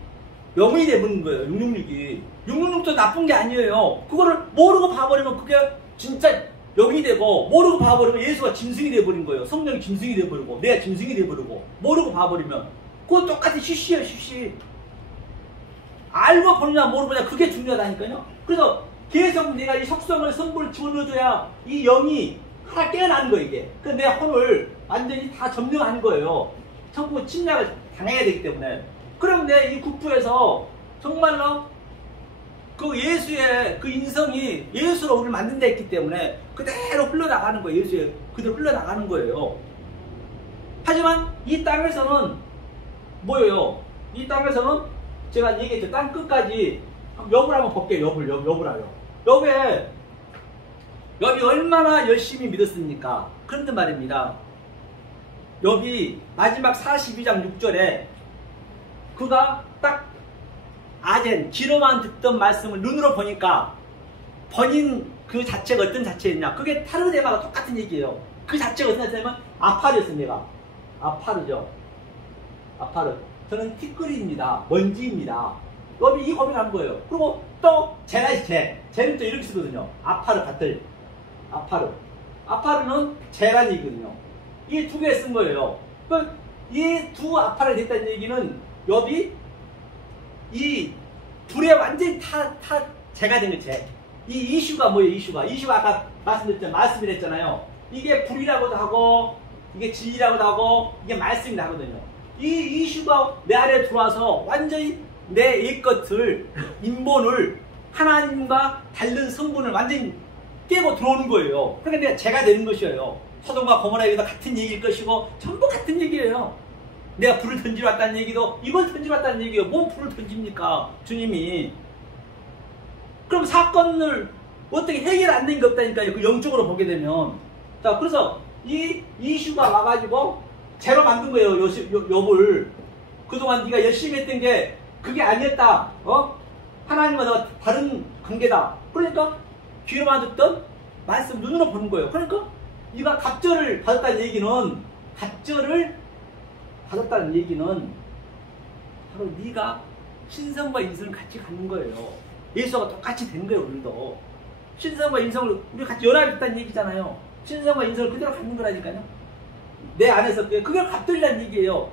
영이 되버린 거예요. 666이. 666도 나쁜 게 아니에요. 그거를 모르고 봐버리면 그게 진짜 영이 되고, 모르고 봐버리면 예수가 짐승이 돼버린 거예요. 성령이 짐승이 돼버리고, 내가 짐승이 돼버리고, 모르고 봐버리면. 그거 똑같이 쉬쉬예요, 쉬쉬. 알고 보느냐 모르고 보느냐 그게 중요하다니까요. 그래서 계속 내가 이 속성을 성분을 집어넣어줘야 이 영이 하나 깨어나는 거예요. 이게. 그래서 내 혼을 완전히 다 점령하는 거예요. 성분 침략을 당해야 되기 때문에. 그럼 내 이 국부에서 정말로 그 예수의 그 인성이 예수로 우리를 만든다 했기 때문에 그대로 흘러나가는 거예요. 예수의 그대로 흘러나가는 거예요. 하지만 이 땅에서는 뭐예요? 이 땅에서는 제가 얘기했죠. 땅 끝까지 욥을 한번 볼게요. 욥을 하요. 욥이 얼마나 열심히 믿었습니까? 그런데 말입니다. 욥이 마지막 42장 6절에 그가 딱 귀로만 듣던 말씀을 눈으로 보니까 번인 그 자체가 어떤 자체였냐? 그게 타르데마가 똑같은 얘기예요. 그 자체가 어떤 자체냐면 아파르였습니다. 아파르죠. 아파르. 저는 티끌입니다. 먼지입니다. 욥이 이 고민을 한 거예요. 그리고 또 쟤는 또 이렇게 쓰거든요. 아파르 같을. 아파르는 쟤란 얘기거든요. 이 두 개 쓴 거예요. 이 두 아파르가 됐다는 얘기는 욥이 이 불에 완전히 쟤가 된 거죠. 이 이슈가 뭐예요? 이슈가 아까 말씀드렸잖아요. 이게 불이라고도 하고 이게 진리라고도 하고 이게 말씀이 나거든요. 이 이슈가 내 안에 들어와서 완전히 내 옛것을 인본을 하나님과 다른 성분을 완전히 깨고 들어오는 거예요. 그러니까 내가 죄가 되는 것이에요. 소돔과 고모라에게도 같은 얘기일 것이고 전부 같은 얘기예요. 내가 불을 던지러 왔다는 얘기도 이걸 던지러 왔다는 얘기예요. 뭔 불을 던집니까? 주님이. 그럼 사건을 어떻게 해결 안 된 게 없다니까요. 그 영적으로 보게 되면. 자, 그래서 이 이슈가 와가지고 죄로 만든 거예요. 욥을. 그동안 네가 열심히 했던 게 그게 아니었다. 하나님과 너가 다른 관계다. 그러니까 귀로만 듣던 말씀 눈으로 보는 거예요. 그러니까 네가 갑절을 받았다는 얘기는 바로 네가 신성과 인성을 같이 갖는 거예요. 예수와 똑같이 된 거예요. 우리도 신성과 인성을 우리 같이 연합했다는 얘기잖아요. 신성과 인성을 그대로 갖는 거라니까요. 내 안에서 그걸 갑절이라는 얘기예요.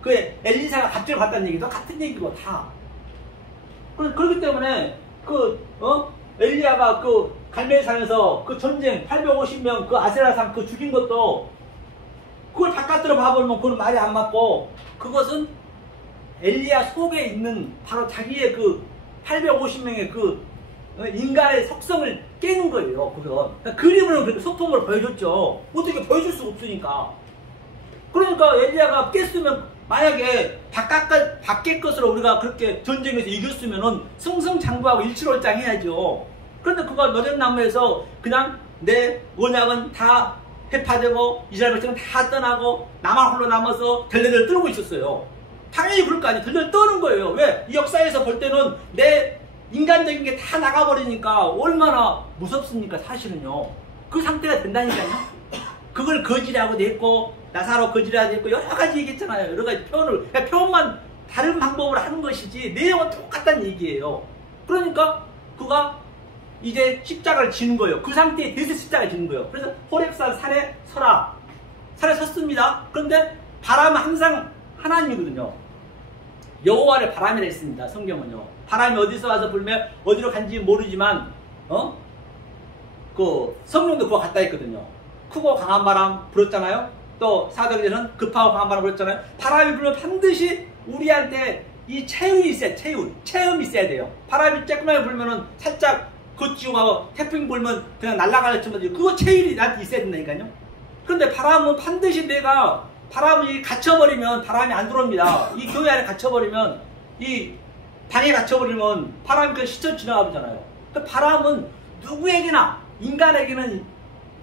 그 엘리사가 갑절을 받았다는 얘기도 같은 얘기고 다. 그렇기 때문에 엘리야가 그 갈멜산에서 그 전쟁 850명 그 아세라상 그 죽인 것도 그걸 바깥으로 봐보면 그건 말이 안 맞고 그것은 엘리야 속에 있는 바로 자기의 그 850명의 그 인간의 속성을 깨는 거예요. 그건. 그러니까 그림으로 그렇게 소품으로 보여줬죠. 어떻게 보여줄 수가 없으니까. 그러니까 엘리야가 깼으면 만약에 바깥 것으로 우리가 그렇게 전쟁에서 이겼으면은 승승장구하고 일치월장해야죠. 그런데 그가 너댓나무에서 그냥 내 언약은 다 해파되고 이스라엘 백성은 다 떠나고 나만 홀로 남아서 덜덜덜 떨고 있었어요. 당연히 그럴 거 아니에요. 덜덜 떠는 거예요. 왜? 이 역사에서 볼 때는 내 인간적인 게 다 나가버리니까 얼마나 무섭습니까? 사실은요. 그 상태가 된다니까요. 그걸 거지라고도 했고 나사로 거지라고도 했고 여러 가지 얘기했잖아요. 여러 가지 표현을. 그러니까 표현만 다른 방법으로 하는 것이지 내용은 똑같다는 얘기예요. 그러니까 그가 이제 십자가를 지는 거예요. 그 상태에 대해서 십자가를 지는 거예요. 그래서 호렙산 산에 서라. 산에 섰습니다. 그런데 바람은 항상 하나님이거든요. 여호와를 바람이라 했습니다. 성경은요. 바람이 어디서 와서 불면 어디로 간지 모르지만 그 성령도 그거 같다 했거든요. 크고 강한 바람 불었잖아요. 또 사도행전은 급하고 강한 바람 불었잖아요. 바람이 불면 반드시 우리한테 이 체온이 있어야 체험이 있어야 돼요. 바람이 쬐끔하게 불면은 살짝 걷지고 태풍 불면 그냥 날아가겠지만 그거 체온이 나한테 있어야 된다니까요. 그런데 바람은 반드시 내가 바람이 갇혀버리면 바람이 안 들어옵니다. 이 교회 안에 갇혀버리면 이 방에 갇혀버리면 바람이 그냥 스쳐 지나가잖아요. 그러니까 바람은 누구에게나 인간에게는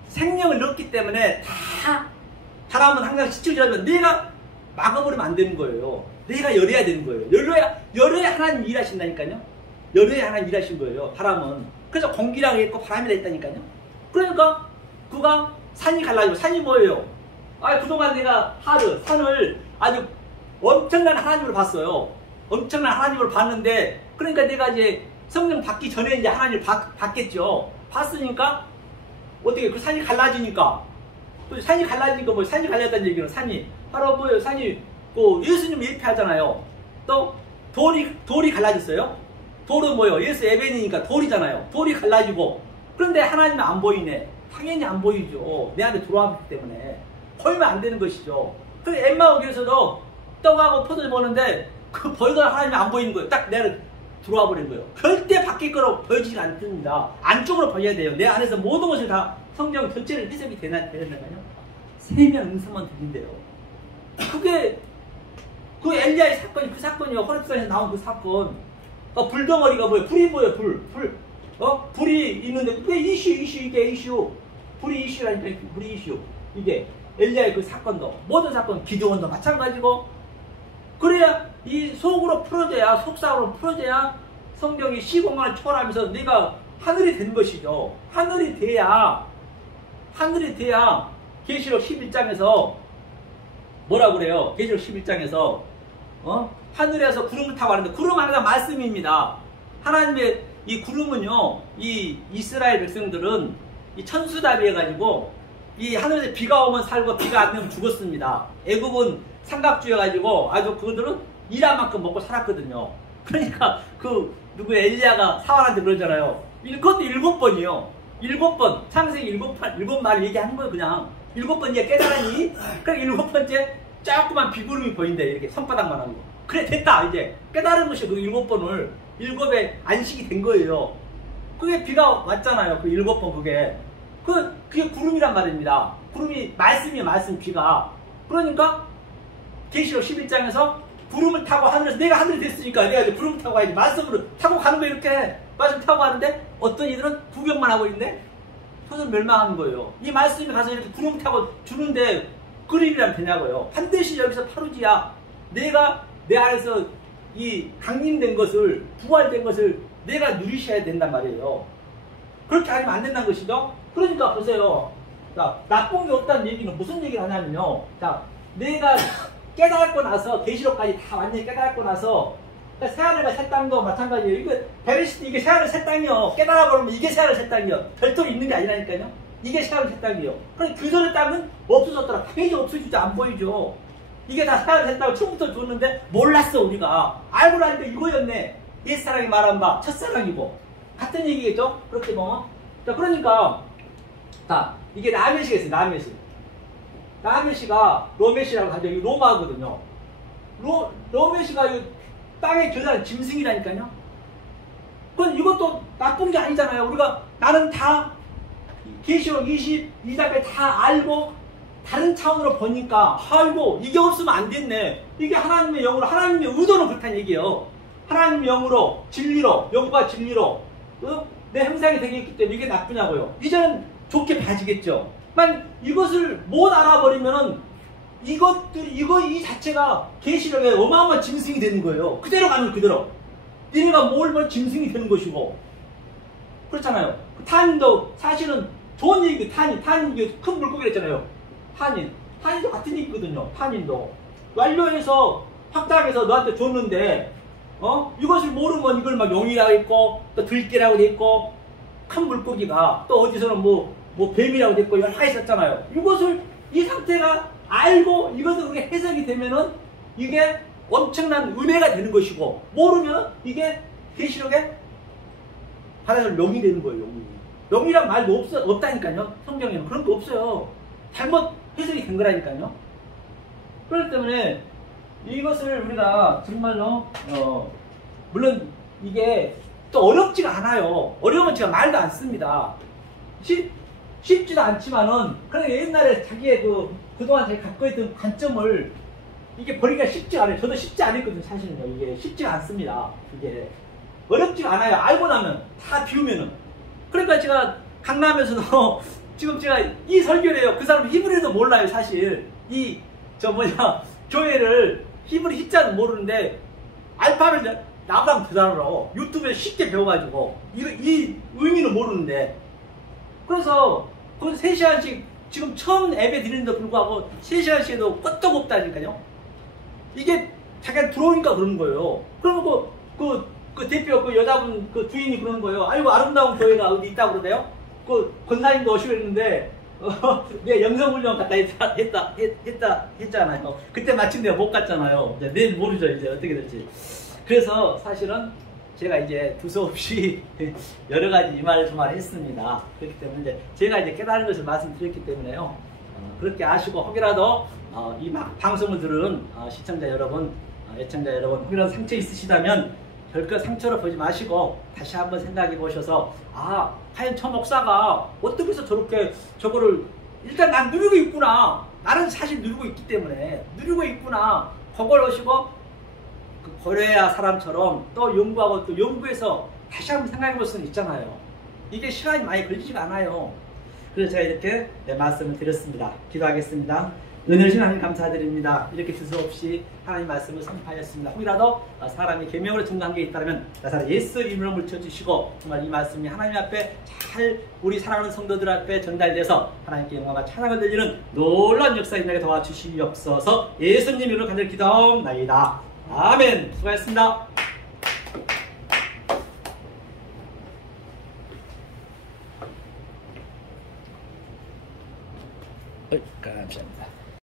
생명을 넣었기 때문에 다 바람은 항상 스쳐 지나가면 내가 막아버리면 안 되는 거예요. 내가 열어야 되는 거예요. 열어야 하나님 일하신다니까요. 열어야 하나님 일하신 거예요. 바람은. 그래서 공기라고 했고 바람이라 했다니까요. 그러니까 그가 산이 갈라지고 산이 뭐예요? 그동안 내가 산을 아주 엄청난 하나님으로 봤어요. 엄청난 하나님을 봤는데, 그러니까 내가 이제 성령 받기 전에 이제 하나님을 봤겠죠. 봤으니까, 어떻게 그 산이 갈라지니까, 또 산이 갈라진 거 뭐, 산이 갈렸다는 얘기는 산이, 바로 뭐예요? 산이, 예수님 예표하잖아요. 또, 돌이 갈라졌어요. 돌은 뭐예요? 예수 에벤이니까 돌이잖아요. 돌이 갈라지고, 그런데 하나님은 안 보이네. 당연히 안 보이죠. 내 안에 들어왔기 때문에. 보이면 안 되는 것이죠. 그래서 엠마오에서도 떡하고 포도를 보는데 그 보이던 하나님이 안 보이는 거예요. 딱 내가 들어와 버린 거예요. 절대 밖에 거로 보여지지 않습니다. 안쪽으로 보여야 돼요. 내 안에서 모든 것을 다 성경 전체를 해석이 되는가요? 세면 음성만 들린대요. 그게 그 엘리야의 사건이 그 사건이요. 호렙산에서 나온 그 사건. 불덩어리가 뭐예요? 불이 뭐예요? 불이 있는데 그게 이게 이슈. 불이 이슈라니까 불이 이슈. 이게 엘리야의 그 사건도 모든 사건 기도원도 마찬가지고 그래야 이 속으로 풀어져야 속삭으로 풀어져야 성경이 시공간을 초월하면서 내가 하늘이 된 것이죠. 하늘이 돼야 계시록 11장에서 뭐라고 그래요? 계시록 11장에서 하늘에서 구름을 타고 하는데 구름 하나가 말씀입니다. 하나님의 이 구름은요, 이 이스라엘 백성들은 이 천수답이 해가지고 이 하늘에서 비가 오면 살고 비가 안 오면 죽었습니다. 애굽은 삼각주여가지고 아주 그들은 일한 만큼 먹고 살았거든요. 그러니까 누구 엘리야가 사환한테 그러잖아요. 그것도 7번이요. 7번 창세기 7말 얘기하는 거예요. 그냥 7번 이제 깨달으니 그러니까 7번째 조그만 비구름이 보인대. 이렇게 손바닥만 하고 그래 됐다. 이제 깨달은 것이 그 7번을 7에 안식이 된 거예요. 그게 비가 왔잖아요. 그 7번 그게 구름이란 말입니다. 구름이 말씀 비가. 그러니까 계시록 11장에서 구름을 타고 하늘에서 내가 하늘이 됐으니까 내가 이제 구름을 타고 가야지. 말씀으로 타고 가는 거 이렇게 말씀 타고 가는데 어떤 이들은 구경만 하고 있는데 서서 멸망하는 거예요. 이 말씀이 가서 이렇게 구름 타고 주는데 그림이란 되냐고요. 반드시 여기서 파루지야. 내가 내 안에서 이 강림된 것을 부활된 것을 내가 누리셔야 된단 말이에요. 그렇게 하면 안 된다는 것이죠. 그러니까 보세요. 자, 나쁜 게 없다는 얘기는 무슨 얘기를 하냐면요. 자, 내가 깨달고 나서 계시록까지 다 완전히 깨달고 나서 그러니까 새하늘과 새 땅도 마찬가지예요. 이거 베르시트 이게 새하늘 새 땅이요. 깨달아 버리면 이게 새하늘 새 땅이요. 별도로 있는 게 아니라니까요. 이게 새하늘 새 땅이요. 그럼 그 전의 땅은 없어졌더라. 당연히 없어지지 안 보이죠. 이게 다 새하늘 새 땅을 처음부터 줬는데 몰랐어 우리가. 알고 나니까 이거였네. 옛사랑이 말한 바 첫사랑이고 같은 얘기겠죠. 그렇게 뭐. 자 그러니까 자 이게 라메시가 있어요. 라메시가 로메시라고 하죠. 이 로마거든요. 로메시가 이 땅에 겨자는 짐승이라니까요. 그건 이것도 나쁜 게 아니잖아요. 우리가 나는 다 계시록 22장까지 다 알고 다른 차원으로 보니까 아이고 이게 없으면 안 됐네. 이게 하나님의 영으로 하나님의 의도는 그렇다는 얘기예요. 하나님의 영으로 진리로 영과 진리로 내 형상이 되게 있기 때문에 이게 나쁘냐고요. 이제는 좋게 봐지겠죠. 만 이것을 못 알아버리면은 이 자체가 계시록에 어마어마한 짐승이 되는 거예요. 그대로 가면 그대로. 니네가 뭘 보면 짐승이 되는 것이고. 그렇잖아요. 탄도 사실은 좋은 얘기, 탄이 큰 물고기랬잖아요. 탄인도 같은 얘기거든요. 탄인도. 완료해서 확장해서 너한테 줬는데, 이것을 모르면 이걸 막 용이라고 했고, 또 들깨라고 했고, 큰 물고기가 또 어디서는 뭐 뱀이라고 했고, 여러 가지 있었잖아요. 이 상태가 알고 이것을 그렇게 해석이 되면은 이게 엄청난 은혜가 되는 것이고, 모르면 이게 계시록에 하나님 용이 되는 거예요, 용이. 용이란 말도 없다니까요. 성경에는 그런 거 없어요. 잘못 해석이 된 거라니까요. 그렇기 때문에 이것을 우리가 정말로 물론 이게 또 어렵지가 않아요. 어려우면 제가 말도 안 씁니다. 쉽지도 않지만은 그러니까 옛날에 자기의 그동안 자기 갖고 있던 관점을 이게 버리기가 쉽지 않아요. 저도 쉽지 않았거든요. 사실은요. 이게 쉽지가 않습니다. 이게 어렵지가 않아요. 알고 나면 다 비우면은. 그러니까 제가 강남에서도 지금 제가 이 설교를 해요. 그 사람 히브리도 몰라요. 사실 교회를 히브리 히자는 모르는데 알파벳을 나보다 더 잘 알아. 유튜브에 쉽게 배워가지고 이 의미는 모르는데. 그래서 거기서 3시간씩 지금 처음 예배 드리는데 불구하고 3시간씩에도 끄떡없다니까요. 이게 자기가 들어오니까 그러는 거예요. 그러면 그 대표 여자분 주인이 그러는 거예요. 아이고 아름다운 교회가 어디 있다고 그러대요. 권사님도 오시고 했는데 내가 영성훈련 갔다 했잖아요. 그때 마침 내가 못 갔잖아요. 이제 내일 모르죠. 이제 어떻게 될지. 그래서 사실은 제가 이제 두서없이 여러 가지 이 말 저 말 했습니다. 그렇기 때문에 이제 제가 이제 깨달은 것을 말씀드렸기 때문에요. 그렇게 아시고 혹이라도 이 방송을 들은 시청자 여러분, 애청자 여러분 혹이라도 상처 있으시다면 별거 상처로 보지 마시고 다시 한번 생각해 보셔서 과연 저 목사가 어떻게 해서 저렇게 저거를 일단 난 누리고 있구나. 나는 사실 누리고 있기 때문에 누리고 있구나. 그걸 오시고 고레아 사람처럼 또 연구하고 또 연구해서 다시 한번 생각해 볼 수는 있잖아요. 이게 시간이 많이 걸리지가 않아요. 그래서 제가 이렇게 말씀을 드렸습니다. 기도하겠습니다. 은혜를 주신 하나님 감사드립니다. 이렇게 두서없이 하나님 말씀을 선포하였습니다. 혹이라도 사람이 계명으로 증거한 게 있다면 나사렛 예수 이름으로 물쳐주시고 정말 이 말씀이 하나님 앞에 잘 우리 사랑하는 성도들 앞에 전달돼서 하나님께 영광과 찬양을 드리는 놀라운 역사 인하게 도와주시옵소서. 예수님 이름으로 간절히 기도하옵나이다. 아멘. 수고하셨습니다. 감사합니다.